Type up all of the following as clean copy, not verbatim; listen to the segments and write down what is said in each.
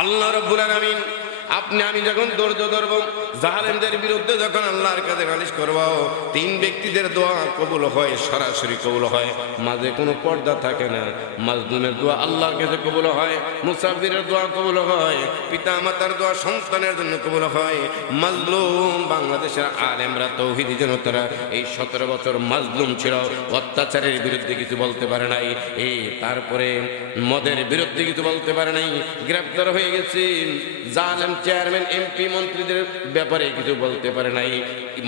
আল্লাহ রাব্বুল আলামিন আপনি আমি যখন ধৈর্য ধরব, জালেমদের বিরুদ্ধে যখন আল্লাহর কাছে নালিশ করব, তিন ব্যক্তিদের দোয়া কবুল হয়, সরাসরি কবুল হয়, মাঝে কোনো পর্দা থাকে না। মাজলুমের দোয়া আল্লাহর কাছে কবুল হয়, মুসাফিরের দোয়া কবুল হয়, পিতা মাতার দোয়া সন্তানের জন্য কবুল হয়। মাজলুম বাংলাদেশের আলেমরা তৌহিদি জনতারা এই 17 বছর মাজলুম ছিল, অত্যাচারের বিরুদ্ধে কিছু বলতে পারে নাই, তারপরে মদের বিরুদ্ধে কিছু বলতে পারে নাই, গ্রেফতার হয়ে গেছে। জালেম চেয়ারম্যান এমপি মন্ত্রীদের ব্যাপারে কিছু বলতে পারে নাই,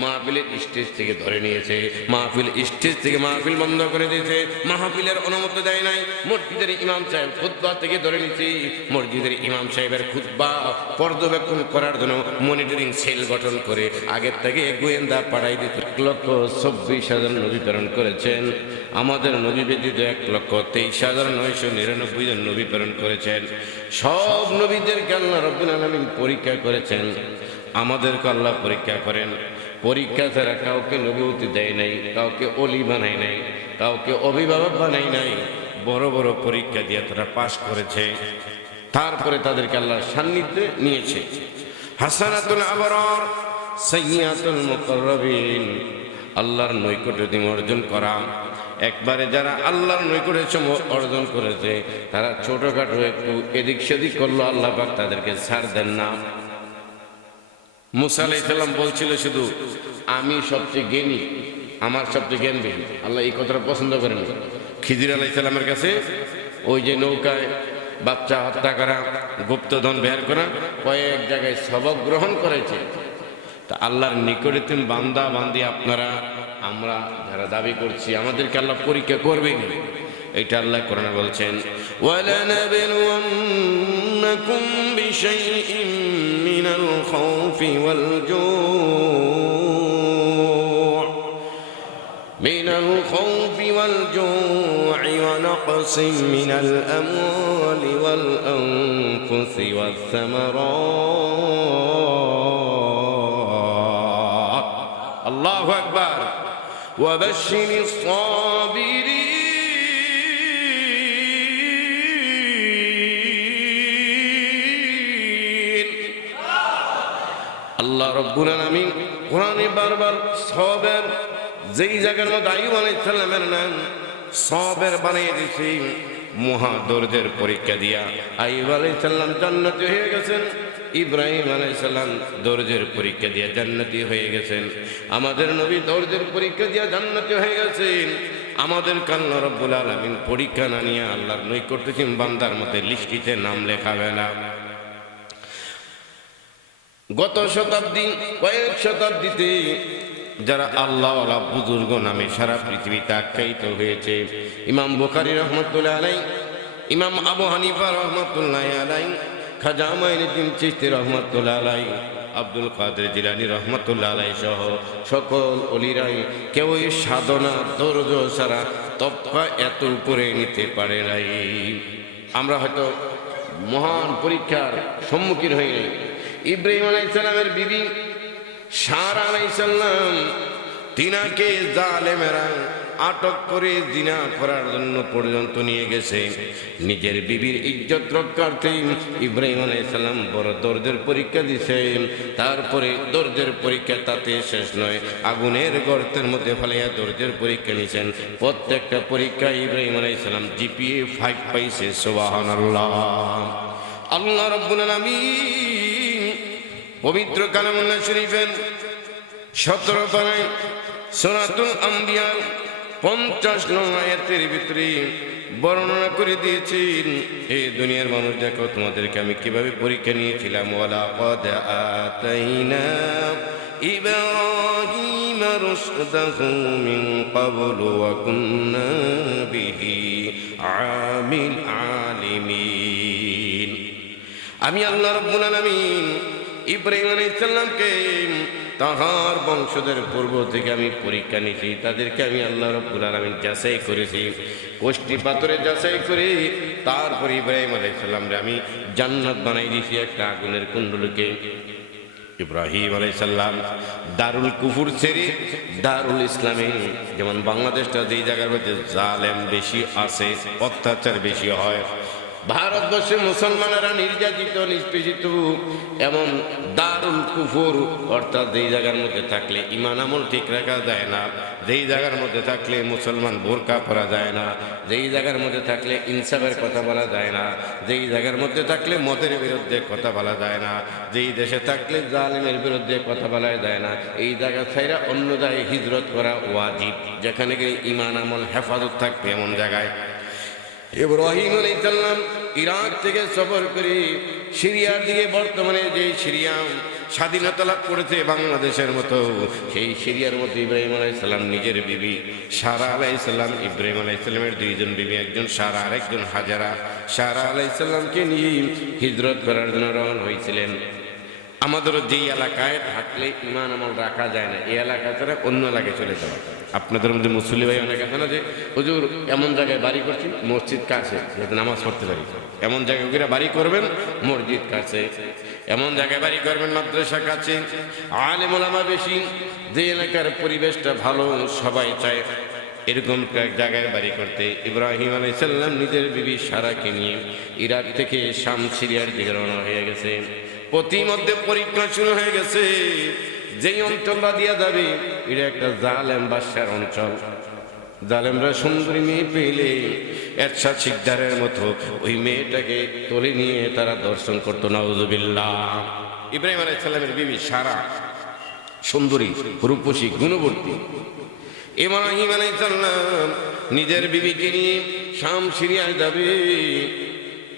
মাহফিলের স্টেজ থেকে ধরে নিয়েছে, মাহফিল স্টেজ থেকে মাহফিল বন্ধ করে দিয়েছে, মাহফিলের অনুমতি দেয় নাই। মসজিদের ইমাম সাহেব খুতবা থেকে ধরে নিয়েছে, মসজিদের ইমাম সাহেবের খুতবা পর্যবেক্ষণ করার জন্য মনিটরিং সেল গঠন করে আগের থেকে গোয়েন্দা পাঠাই দিতে 1,24,000 নবী প্রেরণ করেছেন। আমাদের নবী ব্যতীত 1,23,999 জন নবী প্রেরণ করেছেন। সব নবীদেরকে আল্লাহ রাব্বুল আলামিন পরীক্ষা করেছেন, আমাদেরকে আল্লাহ পরীক্ষা করেন। পরীক্ষা ছাড়া কাউকে নবুয়তি দেয় নাই, কাউকে ওলি বানায় নাই, কাউকে অভিভাবক বানায় নাই। বড় বড় পরীক্ষা দিয়ে তারা পাশ করেছে, তারপরে তাদেরকে আল্লাহর সান্নিধ্যে নিয়েছে। হাসানাতুল আবরার সাইয়্যাতুল মুকাররাবিন, আল্লাহর নৈকট্য অর্জন করা। একবারে যারা আল্লাহর নৈকট্য অর্জন করেছে তারা ছোটখাটো একটু এদিক সেদিক করলো, আল্লাহ পাক তাদেরকে ছাড় দেন না। মুসা আলাইহিস সালাম বলছিল শুধু আমি সবচেয়ে জ্ঞানী, আমার সবচেয়ে জ্ঞান বেশি। আল্লাহ এই কথাটা পছন্দ করেন। খিজির আলাইহিস সালামের কাছে ওই যে নৌকায় বাচ্চা হত্যা করা, গুপ্তধন বের করা, কয়েক জায়গায় সবক গ্রহণ করেছে। তা আল্লাহর নিকটে তুমি বান্দা বান্দি আপনারা আমরা যারা দাবি করছি আমাদেরকে আল্লাহ পরীক্ষা করবেন, এটা আল্লাহ কোরআনে বলছেন, ওয়ালানাবলুওয়ান্নাকুম বিশাইইম মিনাল খাউফি ওয়াল জুউ' মিনাল খাউফি ওয়াল জু'i ওয়া নাকসিম মিনাল আমওয়ালি ওয়াল আনফুসি ওয়াস সামারাত। আল্লাহু আকবার। وبشر الصابرين। আল্লাহ রাব্বুল আলামিন কোরআনে বারবার সবের যেই জায়গার মধ্যে আইয়ুব আলাইহিস সালামের নাম সবের বানিয়ে দিয়েছে, মহা দরদের পরীক্ষা দিয়া আইয়ুব আলাইহিস সালাম জান্নাতি হয়ে গেছেন, ইব্রাহিম আলাইহিস সালাম দরজের পরীক্ষা দিয়ে জান্নাতি হয়ে গেছেন, আমাদের নবী দরজের পরীক্ষা দিয়ে জান্নাতি হয়ে গেছেন। আমাদের আল্লাহ রাব্বুল আলামিন পরীক্ষা না নিয়ে আল্লাহর নৈকট্যশীল বান্দার মধ্যে লিস্টিতে নাম লেখাবে না। গত শতাব্দী কয়েক শতাব্দীতে যারা আল্লাহওয়ালা বুজুর্গ নামে সারা পৃথিবীতে আখ্যায়িত হয়েছে, ইমাম বুখারী রহমতুল্লাহ আলাইহি, ইমাম আবু হানিফা রহমতুল্লাহ আলাইহি, খাজা মাইনুদ্দিন চিশতি রহমতুল্লাহ আলাইহি, আব্দুল কাদের জিলানী রহমতুল্লাহ আলাইহি সহ সকল ওলিরাই কেউ সাধনা ধৈর্য ছাড়া তফা এত উপরে নিতে পারে নাই। আমরা হয়তো মহান পরীক্ষার সম্মুখীন হয়ে নাই। ইব্রাহিম আলাইহিস সালামের বিবি সারা আলাইহিস সালাম, তিনাকে জালেমেরা আটক করে জিনা করার জন্য পর্যন্ত নিয়ে গেছে। নিজের বিবির ইজ্জত রক্ষার্থে ইব্রাহিম আলাইহিস সালাম বড় দরদের পরীক্ষা দিয়েছেন। তারপরে দরদের পরীক্ষা তাতে শেষ নয়, আগুনের গর্তের মধ্যে ফেলাইয়া দরদের পরীক্ষা নিয়েছেন। প্রত্যেকটা পরীক্ষায় ইব্রাহিম আলাইহিস সালাম GPA 5 পাইছে। সুবহানাল্লাহ। আল্লাহ রাব্বুল আলামিন পবিত্র কালামুল্লাহ শরীফের 17 পারায় সূরাতুল আম্বিয়া 50 নং আয়াতের ভিতরে বর্ণনা করে দিয়েছেন, এই দুনিয়ার মানুষ দেখো তোমাদেরকে আমি কিভাবে পরীক্ষা নিয়েছিলাম। ওয়ালাকাদ আতাইনা ইব্রাহিমা রুশদাহু মিন ক্বাবলু ওয়া কুন্না বিহি আলিমিন। আমি আল্লাহ রাব্বুল আলামিন ইব্রাহিম আলাইহিস সালামকে তাহার বংশধর পূর্ব থেকে আমি পরীক্ষা নিয়েছি, তাদেরকে আমি আল্লাহ রাব্বুল আলামিন যাচাই করেছি, কোষ্ঠী পাথরে যাচাই করে তারপরে ইব্রাহিম আলাইহিস সালামকে আমি জান্নাত বানাই দিয়েছি একটা আগুনের কুণ্ডলকে। ইব্রাহিম আলাইহিস সালাম দারুল কুফর ছেড়ে দারুল ইসলামে, যেমন বাংলাদেশটা যেই জায়গার মধ্যে জালেম বেশি আছে, অত্যাচার বেশি হয়, ভারতবর্ষে মুসলমানেরা নির্যাতিত নিষ্পেষিত, এমন দারুল কুফর, অর্থাৎ যেই জায়গার মধ্যে থাকলে ইমান আমল ঠিক রাখা যায় না, যেই জায়গার মধ্যে থাকলে মুসলমান বোরকা পরা যায় না, যেই জায়গার মধ্যে থাকলে ইনসাফের কথা বলা যায় না, যেই জায়গার মধ্যে থাকলে মদের বিরুদ্ধে কথা বলা যায় না, যেই দেশে থাকলে জালিমের বিরুদ্ধে কথা বলা যায় না, এই জায়গা ছাইরা অন্য জায়গায় হিজরত করা ওয়াজিব, যেখানে গিয়ে ইমান আমল হেফাজত থাকবে এমন জায়গায়। ইব্রাহিম আলাইহিস সালাম ইরাক থেকে সফর করে সিরিয়ার দিকে, বর্তমানে যে সিরিয়া স্বাধীনতা লাভ করেছে বাংলাদেশের মতো, সেই সিরিয়ার মধ্যে ইব্রাহিম আলাইহিস সালাম নিজের বিবি সারা আলাইহিস সালাম, ইব্রাহিম আলাইহিস সালামের দুইজন বিবি, একজন সারা আর একজন হাজারা, সারা আলাইহিস সালামকে নিয়ে হিজরত করার জন্য রওনা হয়েছিলেন। আমাদেরও যেই এলাকায় থাকলে ইমান আমল রাখা যায় না, এই এলাকা ছাড়া অন্য এলাকায় চলে যাওয়া। আপনাদের মধ্যে মুসল্লি ভাই অনেক আছে না, যে হুজুর এমন জায়গায় বাড়ি করছি, মসজিদ কাছে, যাতে নামাজ পড়তে পারি, এমন জায়গায় ঘুরে বাড়ি করবেন, মসজিদ কাছে, এমন জায়গায় বাড়ি করবেন মাদ্রাসা কাছে, আলেম ওলামা বেশি, যে এলাকার পরিবেশটা ভালো, সবাই চায় এরকম জায়গায় বাড়ি করতে। ইব্রাহিম আলাইহিস সালাম নিজের বিবি সারাকে নিয়ে ইরাক থেকে শাম সিরিয়ার দিকে রওনা হয়ে গেছে। প্রতিমধ্যে পরীক্ষা শুরু হয়ে গেছে, যেই অঞ্চলটা দিয়া যাবে এটা একটা জালেম বাদশার অঞ্চল। জালেমরা সুন্দরী মেয়ে পেলে এরশাদ শিকদারের মতো ওই মেয়েটাকে তুলে নিয়ে তারা দর্শন করতো, নাউজুবিল্লাহ। ইব্রাহিম আলাইহিস সালামের বিবি সারা সুন্দরী, রূপসী, গুণবর্তী। ইব্রাহিম আলাইহিস সালাম নিজের বিবিকে নিয়ে শাম সিরিয়ায় যাবে।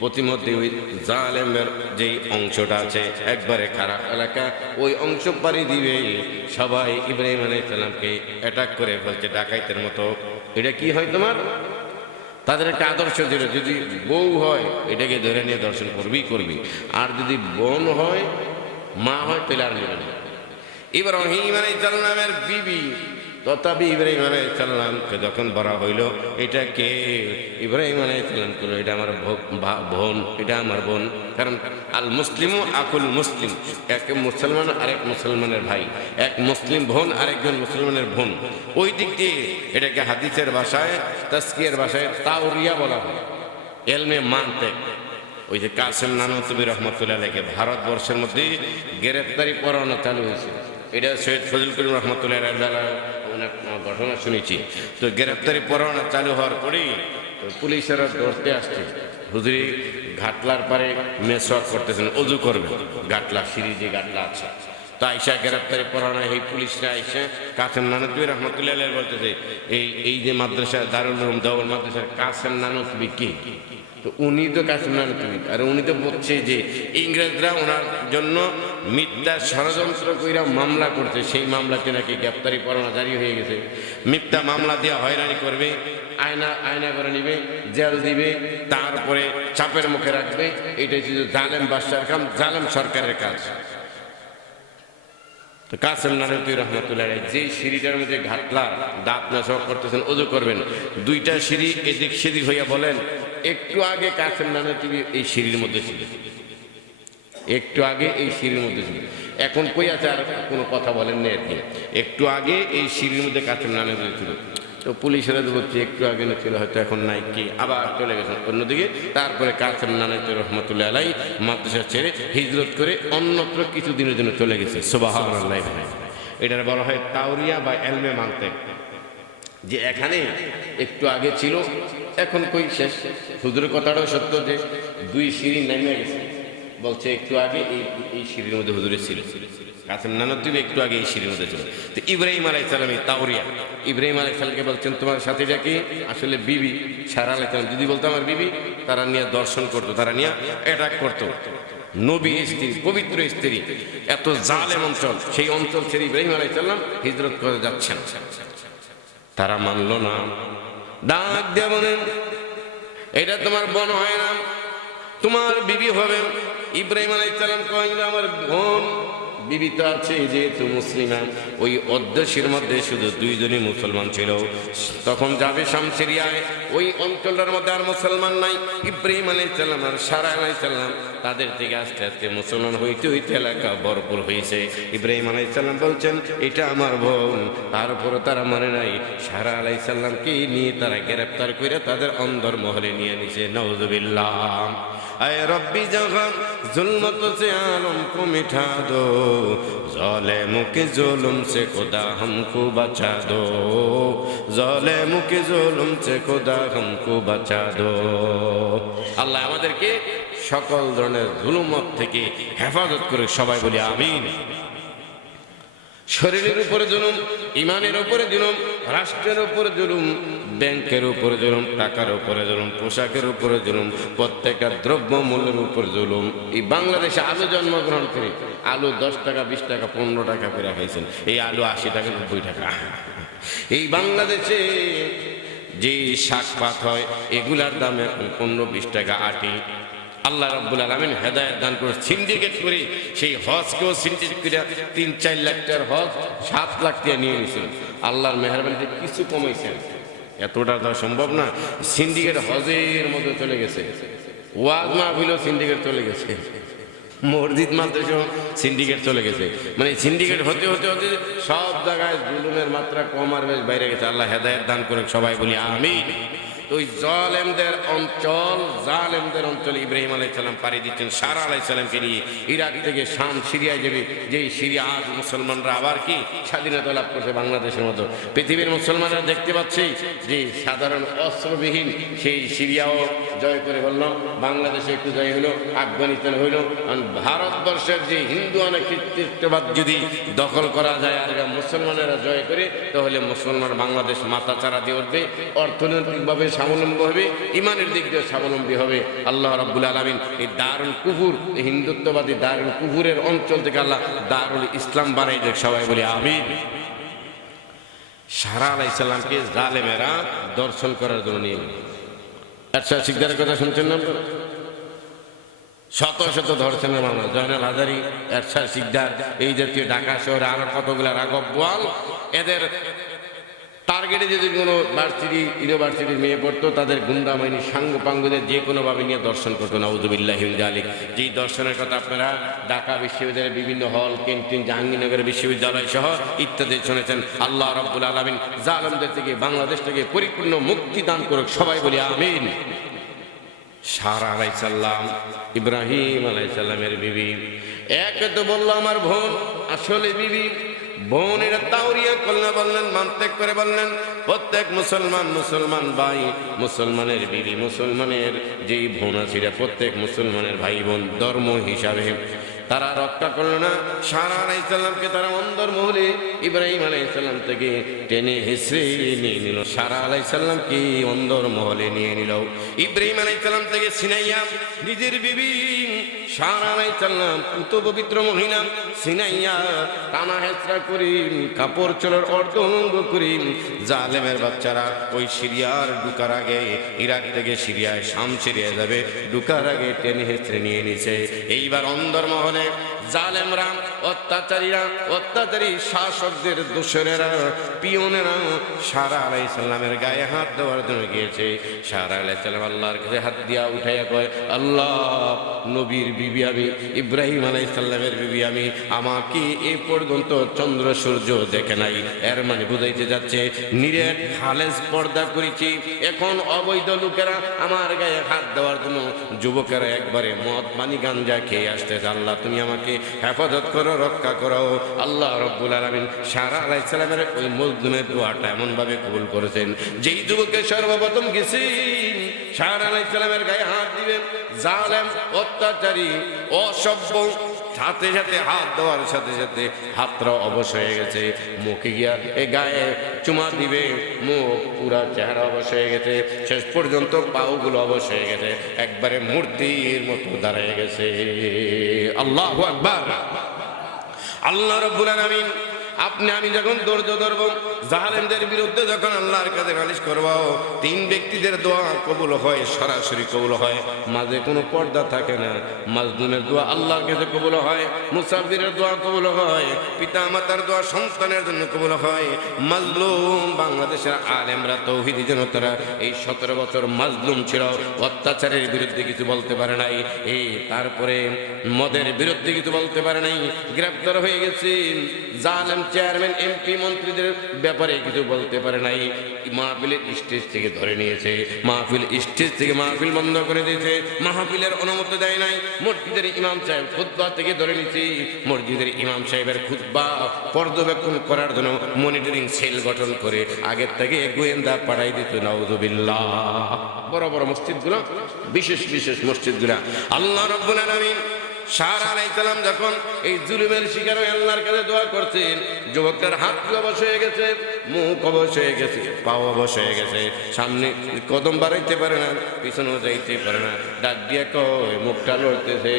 প্রতিমধ্যে ওই জালেমের যেই অংশটা আছে একবারে খারাপ এলাকা, ওই অংশ পাড়ি দিবে, সবাই ইব্রাহিম আলাইহিস সালামকে অ্যাটাক করে ফেলছে ডাকাইতের মতো। এটা কি হয় তোমার? তাদের একটা আদর্শ ছিল, যদি বউ হয় এটাকে ধরে নিয়ে দর্শন করবি, আর যদি বোন হয়, মা হয়, তাহলে আর নেবে না। ইব্রাহিম আলাইহিস সালামের বিবি তথাপি ইব্রাহিম আলাইহিস সালামকে যখন বলা হইল এটা কে, ইব্রাহিম আলাইহিস সালাম বলল এটা আমার বোন, এটা আমার বোন। কারণ আল মুসলিমু আকুল মুসলিম, এক মুসলমান আরেক মুসলমানের ভাই, এক মুসলিম বোন আরেকজন মুসলমানের বোন। ওই দিক দিয়ে এটাকে হাদিসের ভাষায়, তাসকিয়ার ভাষায় তাওরিয়া বলা হয়, এলমে মানতেক। ওই যে কাসেম নানুতুবি রহমতুল্লাহ আলাইহি ভারতবর্ষের মধ্যে গ্রেফতারি পরোয়ানা চালু হয়েছে, এটা সৈয়দ ফজল করিম রহমতুল্লাহ দ্বারা অনেক ঘটনা শুনেছি। তো গ্রেফতারি পরোয়ানা চালু হওয়ার পরেই পুলিশেরা ধরতে আসছে, হুজুরি ঘাটলার পারে মেসওয়াক করতেছেন, অজু করবেন, ঘাটলা সিঁড়ি যে ঘাটলা আছে। তো আইসা গ্রেফতারি পরোয়ানা এই পুলিশরা আইসা কাসেম নানুতুবি রহমতুল্লাহ আলাইহি বলতেছে এই যে মাদ্রাসা দারুল উলুম দেওবন্দ মাদ্রাসার কাসেম নানুতুবি কে? তো উনি তো কাসেম নানুতুবি, আর উনি তো বলছে যে ইংরেজরা ওনার জন্য মিথ্যা ষড়যন্ত্র কইরা মামলা করছে, সেই মামলাতে নাকি গ্রেফতারি পরোয়ানা জারি হয়ে গেছে। মিথ্যা মামলা দিয়ে হয়রানি করবে, আয়না করে নিবে, জেল দিবে, তারপরে চাপের মুখে রাখবে। এটাই ছিল জালেম বাদশার কাম, জালেম সরকারের কাজ। তো কাসেম নানুতুবি রহমতুল্লাহ যে সিঁড়িটার মধ্যে ঘাটলার দাঁত মেসওয়াক করতেছেন, ওযু করবেন, দুইটা সিঁড়ি এদিক সেদিক হইয়া বলেন একটু আগে কাসেম নানুতুবি এই সিঁড়ির মধ্যে ছিল, একটু আগে এই সিঁড়ির মধ্যে ছিল। এখন কই আছে আর কোনো কথা বলেন না, একটু আগে এই সিঁড়ির মধ্যে কাসেম নানুতুবি ছিল। তো পুলিশেরা তো বলছে একটু আগে না ছিল, হয়তো এখন নাই, কি আবার চলে গেছেন অন্যদিকে। তারপরে কাসেম নানুতুবি রহমতুল্লাহ আলাইহি মাদ্রাসা ছেড়ে হিজরত করে অন্যত্র কিছুদিনের জন্য চলে গেছে। সুবহানাল্লাহ। এটার বলা হয় তাওরিয়া বা এলমে মানতেক, যে এখানে একটু আগে ছিল, এখন কই শেষ। হুজুরের কথাটাও সত্য যে দুই সিঁড়ি নেমে গেছে, বলছে একটু আগে এই সিঁড়ির মধ্যে হুজুরে ছিল, কাসেম নানুতুবি একটু আগে এই সিঁড়ির মধ্যে ছিল। তো ইব্রাহিম আলাইহিস সালাম তাওরিয়া, ইব্রাহিম আলাইহিস সালামকে বলছেন তোমার সাথীটা কি? আসলে বিবি সারা আলাইহিস সালাম। যদি বলতো আমার বিবি, তারা নিয়ে দর্শন করতো, তারা নিয়ে অ্যাটাক করতো। নবী স্ত্রী, পবিত্র স্ত্রী, এত জালেম অঞ্চল, সেই অঞ্চল ছেড়ে ইব্রাহিম আলাইহিস সালাম হিজরত করে যাচ্ছেন। তারা মানল না, ডাক দিয়ে বলেন এটা তোমার বোন হয় না, তোমার বিবি হবে। ইব্রাহিম আলাইহিস সালাম কয় আমার বোন, বিবি তো আছে যেহেতু মুসলিমা। ওই অধ্যক্ষের মধ্যে শুধু দুইজনই মুসলমান ছিল। তখন যাবে শাম সিরিয়ায়, ওই অঞ্চলটার মধ্যে আর মুসলমান নাই। ইব্রাহিম আলাইহিস সালাম আর সারা আলাইহিস সালাম তাদের থেকে আস্তে আস্তে মুসলমান হইতে হইতে এলাকা ভরপুর হয়েছে। ইব্রাহিম আলাইহিস সালাম বলছেন এটা আমার বোন, তারপরে তারা মানে নাই। সারা আলাইহিস সালামকে নিয়ে তারা গ্রেফতার করে তাদের অন্দর মহলে নিয়ে নিছে। নাউযুবিল্লাহ। আয় রব্বি জগম जुल्मत से आलम को मिठा दो, ज़ालिमों के जुल्म से खुदा हमको बचा दो, ज़ालिमों के जुल्म से खुदा हमको बचा दो। আল্লাহ আমাদেরকে সকল ধরনের জুলুমত থেকে হেফাজত করে, সবাই বলি আমিন। শরীরের উপরে জুলুম, ইমানের উপরে জুলুম, রাষ্ট্রের উপরে জুলুম, ব্যাংকের উপরে জুলুম, টাকার উপরে জুলুম, পোশাকের উপরে জুলুম, প্রত্যেকটা দ্রব্য মূল্যের উপর জুলুম। এই বাংলাদেশে আলু জন্মগ্রহণ করে আলু 10 টাকা 20 টাকা 15 টাকা করে খাইছেন, এই আলু 80 টাকা 90 টাকা। এই বাংলাদেশে যে শাক পাত হয় এগুলার দাম এখন 15-20 টাকা আটি। আল্লাহ রাব্বুল আলামিন হেদায়েত দান করে সিন্ডিকেট করে সেই হজকেও সিন্ডিকেট করে 3-4 লাখ টাকার হজ 7 লাখ টাকা নিয়ে নিয়েছিল। আল্লাহর মেহেরবানিতে কিছু কমাইছেন, এতটা তো সম্ভব না। সিন্ডিকেট হজের মধ্যে চলে গেছে, ওয়াজ মাহফিলও সিন্ডিকেট চলে গেছে, মসজিদ মাদ্রাসা সিন্ডিকেট চলে গেছে। মানে সিন্ডিকেট হতে হতে হতে সব জায়গায় জুলুমের মাত্রা কম আর বেশ বাইরে গেছে। আল্লাহ হেদায়েত দান করে, সবাই বলি আমিন। ওই জালেমদের অঞ্চলে ইব্রাহিম আলাইহিস সালাম পাড়ি দিচ্ছেন সারা আলাইহিস সালামকে নিয়ে। ইরাক থেকে শাম সিরিয়ায় যাবে, যেই সিরিয়া আজ মুসলমানরা আবার কি স্বাধীনতা লাভ করছে বাংলাদেশের মতো। পৃথিবীর মুসলমানরা দেখতে পাচ্ছে যে সাধারণ অস্ত্রবিহীন সেই সিরিয়াও জয় করে বলল, বাংলাদেশে একটু জয় হইল, আফগানিস্তান হইল। ভারতবর্ষের যে হিন্দু অনেক কৃতিত্ববাদ যদি দখল করা যায় আর মুসলমানেরা জয় করে, তাহলে মুসলমান বাংলাদেশ মাথা চারা দিয়ে উঠবে, অর্থনৈতিকভাবে স্বাবলম্বী হবে, ইমানের দিক দিয়ে স্বাবলম্বী হবে। আল্লাহ রাব্বুল আলামিন এই দারুল কুফর, হিন্দুত্ববাদী দারুল কুফরের অঞ্চল থেকে আল্লাহ দারুল ইসলাম বানাই দেখ, সবাই বলি আমিন। সারা আলাইহিস সালামকে জালেমেরা দর্শন করার জন্য নিয়ে গেল। আচ্ছা, শিকদারের কথা শুনছেন না? শত শত ধর্ষণের মামলা, জয়নাল হাজারী, এরশাদ শিকদার, এই জাতীয় ঢাকা শহরে আরো কতগুলা রাঘব বোয়াল, এদের টার্গেটে যদি কোনো ইউনিভার্সিটির মেয়ে পড়তো, তাদের গুন্ডা বাহিনী সাঙ্গ পাঙ্গুদের যে কোনোভাবে নিয়ে দর্শন করতো। নাউযুবিল্লাহি মিন যালিক। যেই দর্শনের কথা আপনারা ঢাকা বিশ্ববিদ্যালয়ের বিভিন্ন হল, ক্যান্টিন, জাহাঙ্গীরনগর বিশ্ববিদ্যালয় সহ ইত্যাদি শুনেছেন। আল্লাহ রাব্বুল আলামিন জালেমদের থেকে, বাংলাদেশ থেকে পরিপূর্ণ মুক্তি দান করুক, সবাই বলি আমিন। সারা আলাইহিস সালাম ইব্রাহিম আলাইহিস সালামের বিবি, একে তো বললো আমার বোন, আসলে বিবি বোন, এটা তাওরিয়া করলে বললেন, মানতেক করে বললেন, প্রত্যেক মুসলমান ভাই, মুসলমানের বিবি, মুসলমানের যেই বোন আছে, প্রত্যেক মুসলমানের ভাই বোন ধর্ম হিসাবে তারা রক্ষা করলো না। সারা আলাইহিস সালামকে তারা অন্দর মহলে ইব্রাহিম আলাইহিস সালাম থেকে টেনে হেসে নিয়ে নিল। সারা আলাইহিস সালামকে অন্দর মহলে নিয়ে নিল। ইব্রাহিম আলাইহিস সালাম থেকে সিনাইয়া নিজের বিবি সারা আলাইহিস সালাম, পুত পবিত্র মহিলা সিনাইয়া টানা হেঁচড়া করি, কাপড় চোলার অর্ধভঙ্গ করি। জালেমের বাচ্চারা ওই সিরিয়ার ঢুকার আগে, ইরাক থেকে সিরিয়ায় শাম সিরিয়া যাবে, ঢুকার আগে টেনে হেঁচড়ে নিয়ে নিছে। এইবার অন্দর মহলে জালেমরা, অত্যাচারী শাসকদের দোসরেরা, পিয়নেরা সারা আলাইহিস সালামের গায়ে হাত দেওয়ার জন্য গিয়েছে। সারা আলাইহিস সালাম আল্লাহর কাছে হাত দিয়া উঠাইয়া কয়, আল্লাহ, নবীর বিবি আমি, ইব্রাহিম আলাইহিস সালামের বিবি আমি, আমাকে এই পর্যন্ত চন্দ্র সূর্য দেখে নাই। এর মানে বুঝাইতে যাচ্ছে নিরেট খালেজ পর্দা করেছি, এখন অবৈধ লোকেরা আমার গায়ে হাত দেওয়ার জন্য, যুবকেরা একবারে মদ পানি গাঞ্জা খেয়ে আসতেছে। আল্লাহ তুমি আমাকে হেফাজত করো, রক্ষা করো। আল্লাহ রাব্বুল আলামিন সারা আলাইহিস সালামের ওই মজলুমের দোয়াটা এমন ভাবে কবুল করেছেন, যেই যুবকের সর্বপ্রথম গেছি সারা আলাইহিস সালামের গায়ে হাত দিবেন, জালেম, অত্যাচারী, অসভ্য, সাথে সাথে হাত দেওয়ার সাথে সাথে হাতটা অবশ হয়ে গেছে। মুখে গিয়া এ গায়ে চুমা দিবে, মুখ পুরা চেহারা অবশ হয়ে গেছে, শেষ পর্যন্ত পাওগুলো অবশ হয়ে গেছে, একবারে মূর্তির মতো দাঁড়িয়ে গেছে। আল্লাহু আকবার। আল্লাহ রাব্বুল আলামিন আপনি আমি যখন ধৈর্য ধরব, জালেমদের বিরুদ্ধে যখন আল্লাহর কাছে নালিশ করব, তিন ব্যক্তিদের দোয়া কবুল হয়, সরাসরি কবুল হয়, মাঝে কোনো পর্দা থাকে না। মাজলুমের দোয়া আল্লাহর কাছে কবুল হয়, মুসাফিরের দোয়া কবুল হয়, পিতা মাতার দোয়া সন্তানের জন্য কবুল হয়। মাজলুম বাংলাদেশের আলেমরা তৌহিদি জনতারা এই 17 বছর মাজলুম ছিল, অত্যাচারের বিরুদ্ধে কিছু বলতে পারে নাই, এই তারপরে মদের বিরুদ্ধে কিছু বলতে পারে নাই, গ্রেফতার হয়ে গেছে। জালেম চেয়ারম্যান এমপি মন্ত্রীদের ব্যাপারে কিছু বলতে পারে নাই, মাহফিলের স্টেজ থেকে ধরে নিয়েছে, মাহফিল স্টেজ থেকে মাহফিল বন্ধ করে দিয়েছে, মাহফিলের অনুমতি দেয় নাই। মসজিদের ইমাম সাহেব খুতবা থেকে ধরে নিয়েছে, মসজিদের ইমাম সাহেবের খুতবা পর্যবেক্ষণ করার জন্য মনিটরিং সেল গঠন করে আগের থেকে গোয়েন্দা পাঠাই দিত। নাউযুবিল্লাহ। বড় বড় মসজিদগুলো, বিশেষ বিশেষ মসজিদগুলো আল্লাহ রাব্বুল আলামিন সারা আলাইহিস সালাম যখন এই জুলুমের শিকার হয়ে আল্লাহর কাছে দোয়া করছেন, যুবকটার হাত অবশ হয়ে গেছে, মুখ অবশ হয়ে গেছে, পাও অবশ হয়ে গেছে, সামনে কদম বাড়াইতে পারে না, পিছনেও যাইতে পারে না, ডাক দিয়ে কয়, মুখটা লড়তেছে,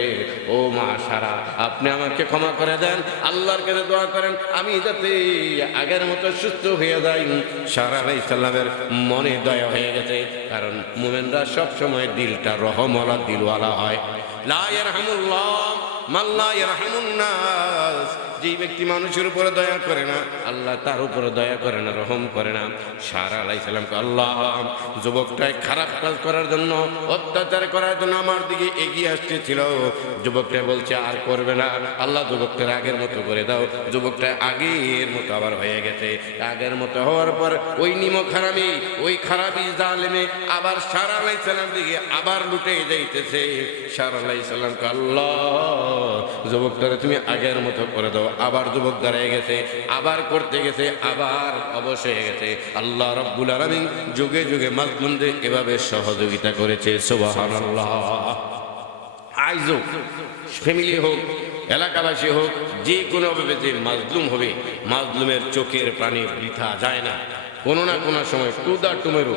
ও মা সারা, আপনি আমাকে ক্ষমা করে দেন, আল্লাহর কাছে দোয়া করেন আমি যাতে আগের মতো সুস্থ হয়ে যাই। সারা আলাইহিস সালামের মনে দয়া হয়ে গেছে, কারণ মুমিনরা সব সময় দিলটা রহমওয়ালা দিলওয়ালা হয়। লা ইয়ারহামুল্লাহ মান লা ইয়ারহামুন নাস। যে ব্যক্তি মানুষের উপরে দয়া করে না, আল্লাহ তার উপরে দয়া করে না, রহম করে না। সারা আলাইহিস সালামকে আল্লাহ যুবকটাই খারাপ কাজ করার জন্য, অত্যাচার করার জন্য আমার দিকে এগিয়ে আসতেছিল, যুবকটা বলছে আর করবে না, আল্লাহ যুবকটার আগের মতো করে দাও। যুবকটা আগের মতো আবার হয়ে গেছে, আগের মতো হওয়ার পর ওই নিমক হারামি, ওই খারাপি জালেমে আবার সারা আলাইহিস সালাম দিকে আবার লুটে যাইতেছে। সারা আলাইহিস সালামকে আল্লাহ যুবকটারে তুমি আগের মতো করে দাও। আবার যুবক দাঁড়িয়ে গেছে, আবার করতে গেছে, আবার অবশ হয়ে গেছে। আল্লাহ রাব্বুল আলামিন যুগে যুগে মাজলুমদের এভাবে সহযোগিতা করেছে। সুবহানাল্লাহ। আইজো ফ্যামিলি হোক, এলাকাবাসী হোক, যে কোনোভাবে যে মাজলুম হবে, মাজলুমের চোখের পানি বৃথা যায় না। কোনো না কোনো সময় টু দা টুমেরো,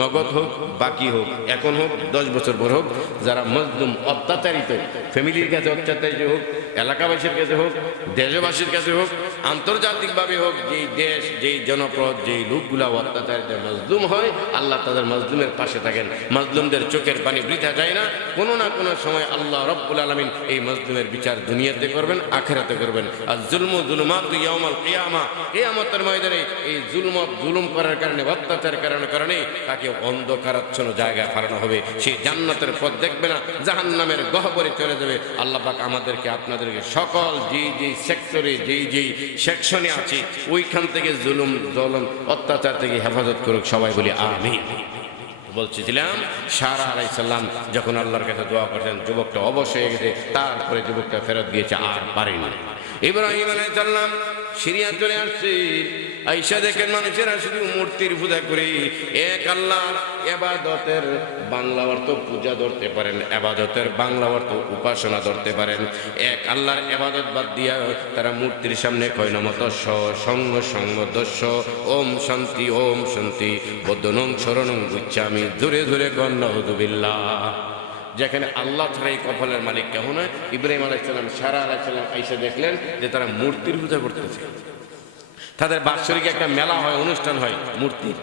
নগদ হোক, বাকি হোক, এখন হোক, 10 বছর পর হোক, যারা মাজলুম অত্যাচারিত, ফ্যামিলির কাছে অত্যাচারিত হোক, এলাকাবাসীর কাছে হোক, দেশবাসীর কাছে হোক, আন্তর্জাতিকভাবে হোক, যেই দেশ, যেই জনপদ, যেই লোকগুলা অত্যাচারিত মাজলুম হয়, আল্লাহ তাদের মাজলুমের পাশে থাকেন। মাজলুমদের চোখের পানি বৃথা যায় না। কোনো না কোনো সময় আল্লাহ রাব্বুল আলামিন এই মাজলুমের বিচার দুনিয়াতে করবেন, আখিরাতে করবেন। আর জুলমু যুলুমাতু ইয়াউমাল কিয়ামা, কিয়ামতের ময়দানে এই জুলুম করার কারণে, অত্যাচার করার কারণে তাকে অন্ধকারাচ্ছন্ন জায়গায় হারানো হবে। সেই জান্নাতের পথ দেখবে না, জাহান্নামের গহ্বরে চলে যাবে। আল্লাহ পাক আমাদেরকে, আপনাদেরকে সকল যেই সেক্টরে, যেই সেকশনে আছে, ওইখান থেকে জুলুম অত্যাচার থেকে হেফাজত করুক। সবাই বলি আমিন। বলছিলাম সারা আলাইহিস সালাম যখন আল্লাহর কাছে দোয়া করতেন, যুবকটা অবশ হয়ে গেছে, তারপরে যুবকটা ফেরত গিয়েছে, আর পারেনি। ইব্রাহিম আলাইহিস সালাম সিরিয়া চলে আসছে, আইসা দেখেন মানুষেরা শুধু মূর্তির পূজা করে। এক আল্লাহর ইবাদতের বাংলা অর্থ পূজা ধরতে পারেন, ইবাদতের বাংলা অর্থ উপাসনা ধরতে পারেন। এক আল্লাহর ইবাদত বাদ দিয়া তারা মূর্তির সামনে কয় নমতস্য সঙ্গ সঙ্গ দস্য ওম শান্তি ওম শান্তি বদ্দনং শরণং গুচ্ছামি, জোরে জোরে কন নাউযুবিল্লাহ। যেখানে আল্লাহ ছাড়া এই কপালের মালিক কেমন হয়। ইব্রাহিম আলাইহিস সালাম, সারা আলাইহিস সালাম আইসা দেখলেন যে তারা মূর্তির পূজা করতেছে। তাদের বাৎসরিক একটা মেলা হয়, অনুষ্ঠান হয় মূর্তির।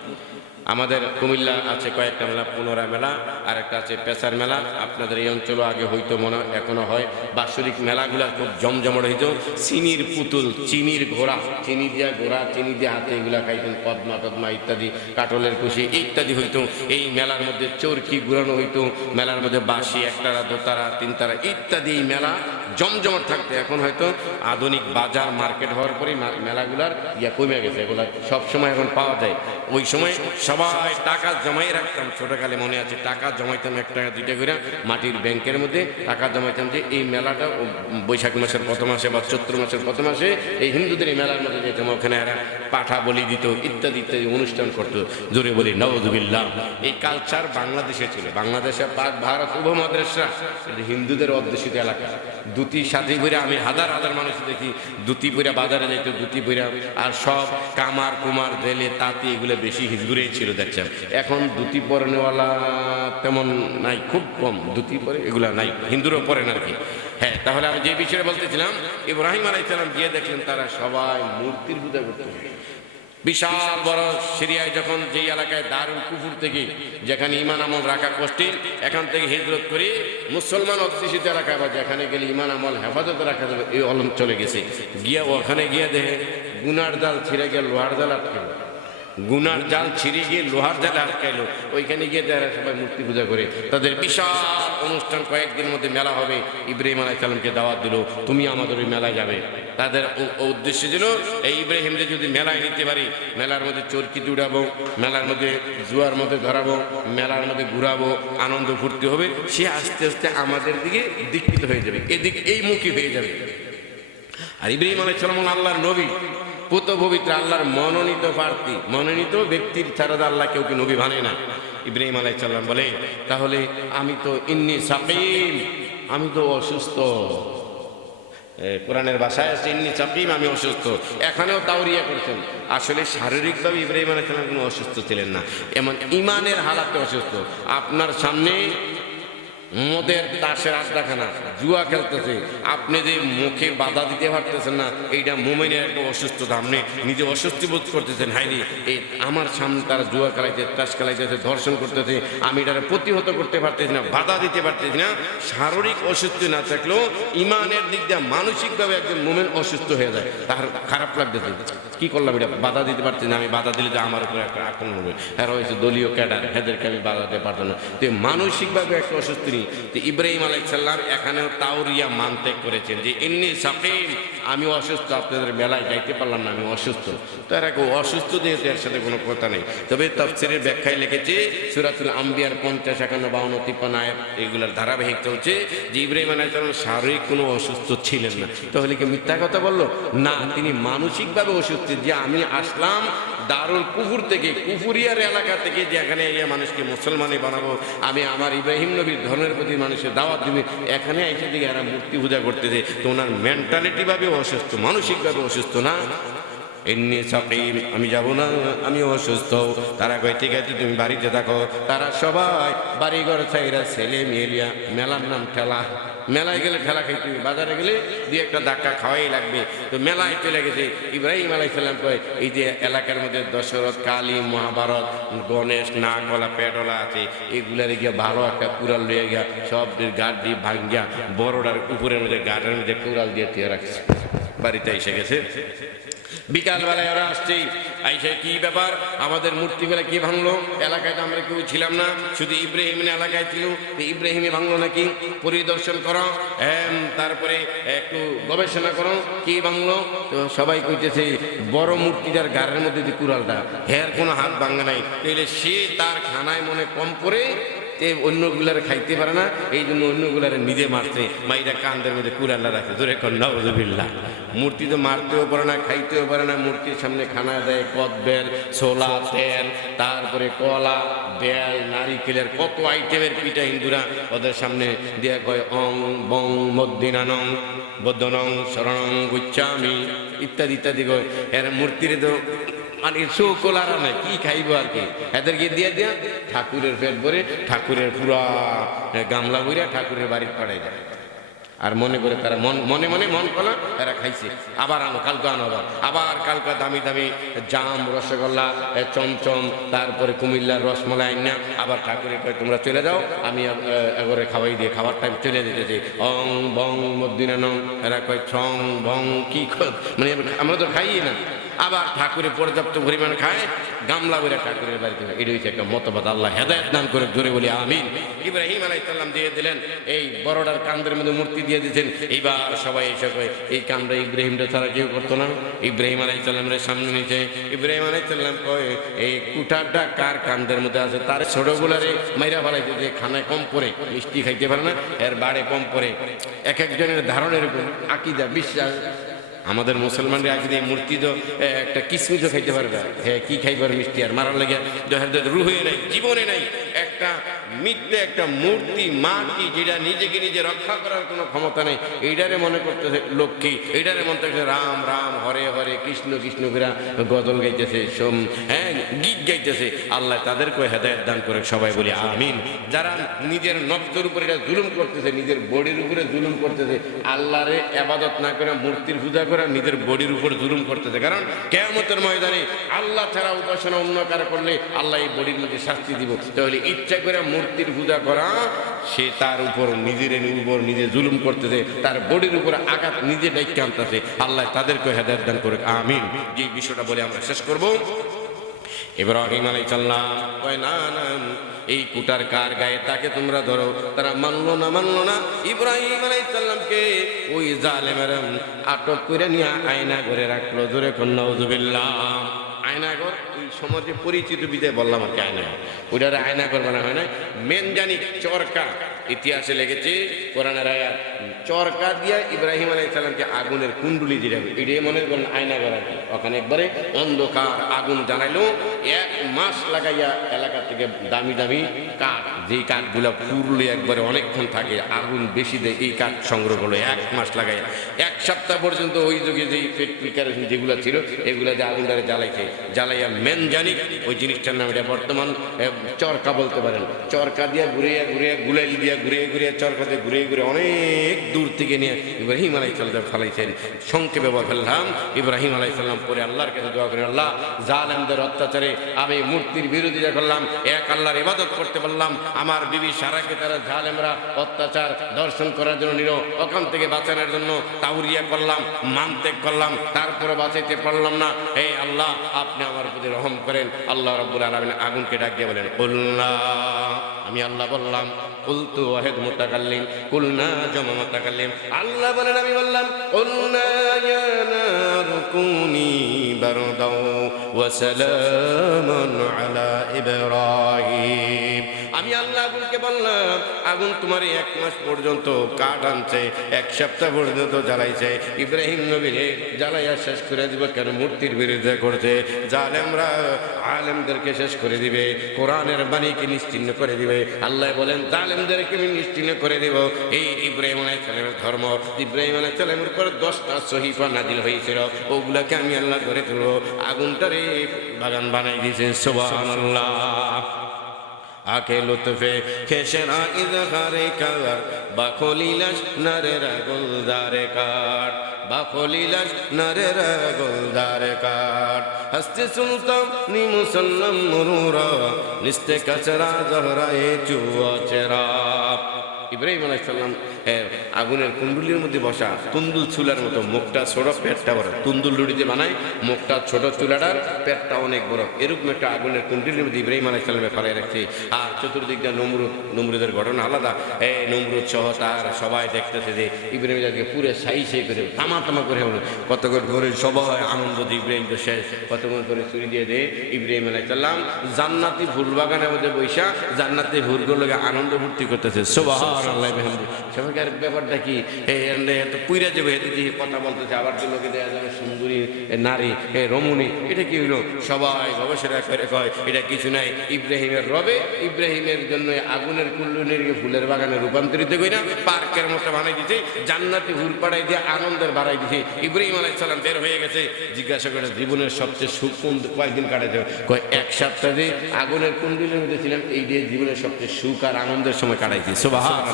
আমাদের কুমিল্লা আছে কয়েকটা মেলা, পুনরায় মেলা, আর একটা আছে পেশার মেলা। আপনাদের এই অঞ্চলও আগে হইতো, মনে এখনো হয়। বাৎসরিক মেলাগুলা খুব জমজমট হইতো। চিনির পুতুল, চিনির ঘোড়া, চিনি দিয়া ঘোড়া, চিনি দিয়া হাতে, এগুলা খাইতেন, পদ্মা টদ্মা ইত্যাদি, কাটলের কুশি ইত্যাদি হইতো। এই মেলার মধ্যে চরকি ঘুরানো হইতো, মেলার মধ্যে বাঁশি, একতারা, দোতারা, তিনতারা ইত্যাদি মেলা জমজমট থাকতে। এখন হয়তো আধুনিক বাজার মার্কেট হওয়ার পরে মেলাগুলার কমে গেছে, এগুলা সবসময় এখন পাওয়া যায়। ওই সময় সবাই টাকা জমাই রাখতাম, ছোটকালে মনে আছে, টাকা জমাইতাম 1 টাকা 2 টাকা করে মাটির ব্যাংকের মধ্যে টাকা জমাইতাম, যে এই মেলাটা বৈশাখ মাসের প্রথম মাসে বা চৈত্র মাসের প্রথম মাসে এই হিন্দুদের এই মেলার মধ্যে যেতাম। ওখানে এরা পাঠা বলি দিত, ইত্যাদি ইত্যাদি অনুষ্ঠান করতো। জোরে বলি নাউযুবিল্লাহ। এই কালচার বাংলাদেশে ছিল। বাংলাদেশে পাক ভারত উপমহাদেশরা হিন্দুদের অধ্যুষিত এলাকা। দুটি সাথে করে আমি হাজার হাজার মানুষ দেখি, দুটি পইরা বাজারে যেত, দুটি পইরা, আর সব কামার কুমার জেলে তাঁতি এগুলো বেশি হিন্দুরেই ছিল দেখছেন। এখন দুটি পরনেওয়ালা তেমন নাই, খুব কম দুটি পরে, এগুলা নাই, হিন্দুরও পরে না আর কি। হ্যাঁ, তাহলে আমি যে বিষয়ে বলতেছিলাম, ইব্রাহিম আলাইহিস সালাম গিয়ে দেখলেন তারা সবাই মূর্তির পূজা করতে। বিশাল বড় সিরিয়ায় যখন যেই এলাকায় দারুল কুফুর থেকে, যেখানে ইমান আমল রাখা কষ্টিল, এখান থেকে হিজরত করে মুসলমান অধ্যুষিত এলাকায় বা যেখানে গেলে ইমান আমল হেফাজতে রাখা যাবে এই অলম চলে গেছে। গিয়া ওখানে গিয়ে দেখে গুনার জাল ছিঁড়ে গিয়ে লোহার জাল আটকে, গুনার জাল ছিঁড়ে গিয়ে লোহার জালে আটকাইলো। ওইখানে গিয়ে তারা সবাই মূর্তি পূজা করে। তাদের বিশাল অনুষ্ঠান, কয়েকদিনের মধ্যে মেলা হবে। ইব্রাহিম আলাইহিস সালামকে দাওয়াত দিল, তুমি আমাদের ওই মেলায় যাবে। তাদের উদ্দেশ্য ছিল এই ইব্রাহিমকে যদি মেলায় নিতে পারি, মেলার মধ্যে চরকি উড়াবো, মেলার মধ্যে জুয়ার মধ্যে ধরাবো, মেলার মধ্যে ঘুরাবো, আনন্দ ফুর্তি হবে, সে আস্তে আস্তে আমাদের দিকে দীক্ষিত হয়ে যাবে, এদিক এই মুখী হয়ে যাবে। আর ইব্রাহিম আলাইহিস সালাম আল্লাহর নবী, পুত পবিত্র, আল্লাহর মনোনীত প্রার্থী, মনোনীত ব্যক্তির ছাড়া আল্লাহ কেউ কি নবী বানায় না। ইব্রাহিম আলাইহিস সালাম বলে, তাহলে আমি তো ইন্নী সাকিম, আমি তো অসুস্থ। কোরআনের ভাষায় আছে ইন্নী সাকিম, আমি অসুস্থ। এখানেও তাওরিয়া করছেন, আসলে শারীরিকভাবে ইব্রাহিম আলাইহিস সালাম কোনো অসুস্থ ছিলেন না, এমন ইমানের হালাতে অসুস্থ। আপনার সামনে মদের তাসের আড্ডাখানা, জুয়া খেলতেছে, আপনি যে মুখে বাধা দিতে পারতেছেন না, এইটা মুমিনের একটা অসুস্থতা। আপনি নিজে অস্বস্তি বোধ করতেছেন, হাইনি এই আমার সামনে তারা জুয়া খেলাইতে, তাস খেলাইতেছে, ধর্ষণ করতেছে, আমি এটাকে প্রতিহত করতে পারতেছি না, বাধা দিতে পারতেছি না। শারীরিক অসুস্থ না থাকলেও ইমানের দিক দিয়ে মানসিকভাবে একজন মুমিন অসুস্থ হয়ে যায়, তার খারাপ লাগতেছে, কি করলাম এটা বাধা দিতে পারছি না, আমি বাধা দিলে যে আমার উপরে একটা আক্রমণ হবে, এরা হয়েছে দলীয় ক্যাডার, এদেরকে আমি বাধা দিতে পারতাম না। তো মানসিকভাবে একটা অসুস্থ নেই। তো ইব্রাহিম আলাইহিস সালাম এখানেও তাওরিয়া মানতে করেছেন যে ইন্নী সাকিম, আমি অসুস্থ, আপনাদের মেলায় যাইতে পারলাম না, আমি অসুস্থ। তো এরা কেউ অসুস্থ যেহেতু এর সাথে কোনো কথা নেই। তবে তাফসীরের ব্যাখ্যায় লিখেছে সূরাতুল আম্বিয়ার 50, 51, 52, 53 আয়াত, এগুলোর ধারাবাহিক চলছে যে ইব্রাহিম আলাইহিস সালাম শারীরিক কোনো অসুস্থ ছিলেন না। তাহলে কি মিথ্যা কথা বললো? না, তিনি মানসিকভাবে অসুস্থ, যে আমি আসলাম দারুল কুফুর থেকে, কুফুরিয়ার এলাকা থেকে, যেখানে এই মানুষকে মুসলমানে বানাবো, আমি আমার ইব্রাহিম নবীর ধর্মের প্রতি মানুষের দাওয়াত দিবে, এখানে এসে দিকে এরা মূর্তি পূজা করতেছে। তো ওনার মেন্টালিটিভাবে অসুস্থ, মানসিকভাবে অসুস্থ না। এমনি সাকিম, আমি যাব না, আমি অসুস্থ। তারা কয় ঠিক আছে তুমি বাড়িতে থাকো। তারা সবাই বাড়িঘর ছাইরা ছেলে মেয়েলিয়া, মেলার নাম ঠেলা, মেলায় গেলে ঠেলা খাইতে, বাজারে গেলে দিয়ে একটা ধাক্কা খাওয়াই লাগবে। তো মেলায় চলে গেছে। ইব্রাহিম আলাইহিস সালাম কয় এই যে এলাকার মধ্যে দশরথ, কালী, মহাভারত, গণেশ, নাগওয়ালা, পেটওয়ালা আছে, এগুলারে গিয়া ভালো একটা কুড়াল লইয়া গিয়া সব গাছ দিয়ে ভাঙ্গিয়া বড়টার উপরের মধ্যে গাছের মধ্যে কুড়াল দিয়ে দিয়ে রাখছে। বাড়িতে এসে গেছে, বিকালবেলায় ওরা আসছেই, আইসে কি ব্যাপার, আমাদের মূর্তিগুলো কি ভাঙলো? এলাকায় তো আমরা কেউ ছিলাম না, শুধু ইব্রাহিমের এলাকায় ছিল, ইব্রাহিমে ভাঙলো নাকি? পরিদর্শন করো, তারপরে একটু গবেষণা করো, কি ভাঙলো? তো সবাই কইতেছে বড় মূর্তিটার গাড়ির মধ্যে যে কুড়ালটা, হের কোনো হাত ভাঙে নাই, তাহলে সে তার খানায় মনে কম করে অন্যগুলার খাইতে পারে না, এই জন্য অন্যগুলার নিজে মারছে, মাইরা কান্দের মধ্যে কুড়াল্লা রাখছে। ধরে নাউযুবিল্লাহ, মূর্তি তো মারতেও পারে না, খাইতেও পারে না, মূর্তির সামনে খানা দেয় কদবেল, ছোলা, তেল, তারপরে কলা, বেল, নারিকেলের কত আইটেমের পিঠা হিন্দুরা ওদের সামনে দিয়ে কয় অং বং মদ্দিনানং বদ্ধনং শরণং গুচ্ছামি ইত্যাদি ইত্যাদি কয়। এর মূর্তির তো মানে শোকলারা নাই, কি খাইবো আর কি, এদেরকে দিয়ে দিয়া ঠাকুরের পেট ভরে, ঠাকুরের পুরা গামলা ভরিয়া ঠাকুরের বাড়ির পাড়ায় যায়। আর মনে করে তারা মনে মনে মন কলা তারা খাইছে, আবার আনো, কালকে আনো, আবার কালকে দামি দামি জাম, রসগোল্লা, চমচম, তারপরে কুমিল্লার রসমালাই আইনা আবার ঠাকুরের কয় তোমরা চলে যাও, আমি এবারে খাওয়াই দিয়ে খাবার টাইম চলে যেতেছে। অং বং মদ্দিনানং, এরা কয় ছং ভং, কি মানে আমরা তো খাইই না। আবার ঠাকুরের পর্যাপ্ত পরিমাণ খায়, গামলা বইরা ঠাকুরের বাড়িতে। এটা হচ্ছে একটা মতবাদ, আল্লাহ হেদায়েত দান করে, জোরে বলি আমিন। ইব্রাহিম আলাইহিস সালাম দিয়ে দিলেন, এই বড়টার কান্দের মধ্যে মূর্তি দিয়ে দিয়েছেন। এইবার সবাই এসে কয় এই কামরা ইব্রাহিমটা ছাড়া কেউ করতো না। ইব্রাহিম আলাইহিস সালামের সামনে নিচে ইব্রাহিম আলাইহিস সালাম কয় এই কুঠারটা কার কান্দের মধ্যে আছে? তার ছোটগুলারে মাইরা ফেলাইছে, যে খানায় কম পড়ে, মিষ্টি খাইতে পারে না, এর বাড়ে কম পড়ে। এক একজনের ধারণের উপর আকীদা, বিশ্বাস। আমাদের মুসলমানরা আগে মূর্তি তো একটা কিসমিসও খাইতে পারবে, হ্যাঁ কি খাইবার মিষ্টি, আর মারার লাগে রুহে নাই, জীবনে নাই, একটা মিথ্যে একটা মূর্তি মাটি যেটা নিজেকে নিজে রক্ষা করার কোনো ক্ষমতা নেই, এইটারে মনে করতেছে লক্ষ্মী, এইটারে মনে করতেছে রাম রাম হরে হরে কৃষ্ণ কৃষ্ণ করে গজল গাইতেছে, হ্যাঁ গীত গাইতেছে। আল্লাহ তাদেরকে হেদায়েত দান করে, সবাই বলি আমিন। যারা নিজের নফসের উপরে এটা জুলুম করতেছে, নিজের বডির উপরে জুলুম করতেছে, আল্লাহরে ইবাদত না করে মূর্তির পূজা করে নিজের বডির উপর জুলুম করতেছে। কারণ কিয়ামতের ময়দানে আল্লাহ ছাড়া উপাসনা অন্য কারো করলে আল্লাহ এই বডির মধ্যে শাস্তি দিব। তাহলে ইচ্ছা করে মূর্তির পূজা করা, সে তার উপর নিজের উপর নিজে জুলুম করতেছে, তার বডির উপর আঘাত নিজে ডাইকে আনতেছে। আল্লাহ তাদেরকে হেদায়েত দান করে আমিন। যে বিষয়টা বলে আমরা শেষ করব। ইব্রাহিম আলাইহিস সালাম কয় না না, এই কুটার কার গায়ে তাকে তোমরা ধরো। তারা মানলো না। ইব্রাহিম আলাইহিস সালামকে ওই জালেমেরা আটক করে নিয়ে আয়না ঘরে রাখলো। জোরে কোন নাউজুবিল্লাহ। আয়নাঘর ওই সমাজে পরিচিত বিদায় বললাম আর কি, আয়নাঘর ওইটার আয়নাঘর বানা হয় না, মেন জানি চরকা। ইতিহাসে লেগেছে কোরআনের আয়াত, চরকা দিয়া ইব্রাহিম আলাইহিস সালামকে আগুনের কুণ্ডুলি দিয়ে এটাই মনে করেন আয়নাঘর আর কি। ওখানে একবারে অন্ধকার আগুন জ্বালাইলো, 1 মাস লাগাইয়া এলাকা থেকে দামি দামি কাঠ, যেই কাঠগুলা পুরুলি একবারে অনেকক্ষণ থাকে, আগুন বেশি দেয়, এই কাঠ সংগ্রহ করলো 1 মাস লাগাইয়া। 1 সপ্তাহ পর্যন্ত ওই যুগে যেই পেট্রোল কেরোসিন যেগুলো ছিল এগুলা যে আগুনটারে জ্বালাইয়া মেন জানি ওই জিনিসটার নাম এটা বর্তমান চরকা বলতে পারেন। চরকা দিয়া ঘুরিয়ে গুলাইল দিয়া ঘুরিয়ে চরকাতে ঘুরিয়ে অনেক দূর থেকে নিয়ে ইব্রাহিম আলাইহিস সালাম ফালাইছেন। সংক্ষেপে ফেললাম, ইব্রাহিম আলাইহিস সালাম পরে আল্লাহর কাছে দোয়া করেন, আল্লাহ জালেমদের অত্যাচারে আমি মূর্তির বিরোধিতা করলাম, এক আল্লাহর ইবাদত করতে পারলাম। আমার বিবি সারাকে তারা জালেমরা অত্যাচার দর্শন করার জন্য নিল, ওখান থেকে বাঁচানোর জন্য তাওরিয়া করলাম, মানতেক করলাম, তারপরে বাঁচাইতে পারলাম না। এই আল্লাহ আপনি আমার প্রতি রহম করেন। আল্লাহ রাব্বুল আলামিন আগুনকে ডাক দিয়ে বলেন, কুলনা, আমি আল্লাহ বললাম, কুলতু ওয়াহিদ মুতাকাল্লিম, কুলনা জামা মুতাকাল্লিম। আল্লাহ বলেন আমি বললাম, কুলনা ইয়া নারু কুনি বারদাও ওয়া সালামান আলা ইব্রাহিম। আমি আল্লাহ আগুনকে বললাম, আগুন তোমার 1 মাস পর্যন্ত কাঠ আনছে, 1 সপ্তাহ পর্যন্ত জ্বালাইছে। ইব্রাহিম নবীরে জ্বালাইয়া শেষ করে দিব। কেন? মূর্তির বিরুদ্ধে করছে। জালেমরা আলেমদেরকে শেষ করে দিবে, কোরআনের বাণীকে নিশ্চিহ্ন করে দিবে। আল্লাহ বলেন জালেমদেরকে আমি নিশ্চিহ্ন করে দিব। এই ইব্রাহিম আলাইহিস সালামের ধর্ম, ইব্রাহিম আলাইহিস সালামের উপর 10টা সহিফা নাজিল হয়েছিল, ওগুলাকে আমি আল্লাহ করে তুলব, আগুনটারে বাগান বানাই দিয়েছে। সুবহানাল্লাহ। আকে লুৎফে খেসরা ইজহারে কার, বাখলিলাস নারেরা গুলজারে কার, বাখলিলাস নারেরা গুলজারে কার। হস্তে সুলতান নি মুসল্লাম মুরুরা, নিস্তে কাচরা জহরায়ে চুয়া চেরা। ইব্রাহিম আলাইহিস সালাম আগুনের কুণ্ডুলির মধ্যে বসা, তুন্দুল চুলার মতো, মুখটা ছোট পেটটা বড়। তুন্দুল রুটিতে বানায়, মুখটা ছোট চুলাটার, পেটটা অনেক বড়। এরকম একটা আগুনের কুণ্ডুলির মধ্যে ইব্রাহিম আলাইহিস সালামে ফেলাই রাখছে। আর চতুর্দিক দিয়ে নমরুদের ঘটনা আলাদা। নমরুদ সহ তার সবাই দেখতেছে যে ইব্রাহিম আজকে পুরো সাই করে তামা করে হলো। কতক্ষণ করে সবাই আনন্দ দিয়ে ইব্রাহিম তো শেষ, কতক্ষণ করে চুরি দিয়ে দেয়। ইব্রাহিম আলাইহিস সালাম জান্নাতি ফুল বাগানের মধ্যে বৈশা জান্নাতি ফুলগুলোকে আনন্দ ফুর্তি করতেছে। সুবহানাল্লাহ। সবাইকার ব্যাপারটা কি? পুইরা যাবে, কথা বলতেছে, আবার লোকে দেওয়া যাবে সুন্দরী নারী, রমণী, এটা কি হইলো? সবাই গবেষণা করে কয় এটা কিছু নাই, ইব্রাহিমের রবে ইব্রাহিমের জন্য আগুনের কুণ্ডুলির ফুলের বাগানে রূপান্তরিত করে না পার্কের মতো বানাই দিছে, জান্নাতি হুল পাড়াই দিয়ে আনন্দের বাড়াই দিছে। ইব্রাহিম আলাইহিস সালাম বের হয়ে গেছে, জিজ্ঞাসা করে জীবনের সবচেয়ে সুখ কয়েকদিন কাটাইছে? কয় 1 সপ্তাহ যে আগুনের কুণ্ডুলির মধ্যে ছিলাম, এই দিয়ে জীবনের সবচেয়ে সুখ আর আনন্দের সময় কাটাইছি। সুবহানাল্লাহ।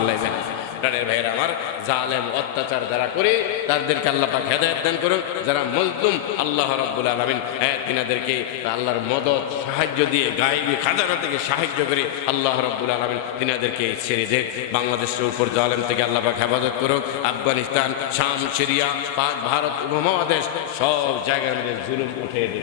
ভাইয়ের আমার, জালেম অত্যাচার যারা করে তাদেরকে আল্লাহ পাক হেদায়েত দান করুন। যারা মজলুম আল্লাহ রাব্বুল আলামিন তিনাদেরকে আল্লাহর মদদ সাহায্য দিয়ে গায়েবী খাজানা থেকে সাহায্য করে আল্লাহ রাব্বুল আলামিন তিনাদেরকে ছেড়ে দেন। বাংলাদেশের উপর জালেম থেকে আল্লাহ পাক হেফাজত করুক। আফগানিস্তান, শাম, সিরিয়া, পাক ভারত উপমহাদেশ সব জায়গার মধ্যে জুলুম উঠে দেবে।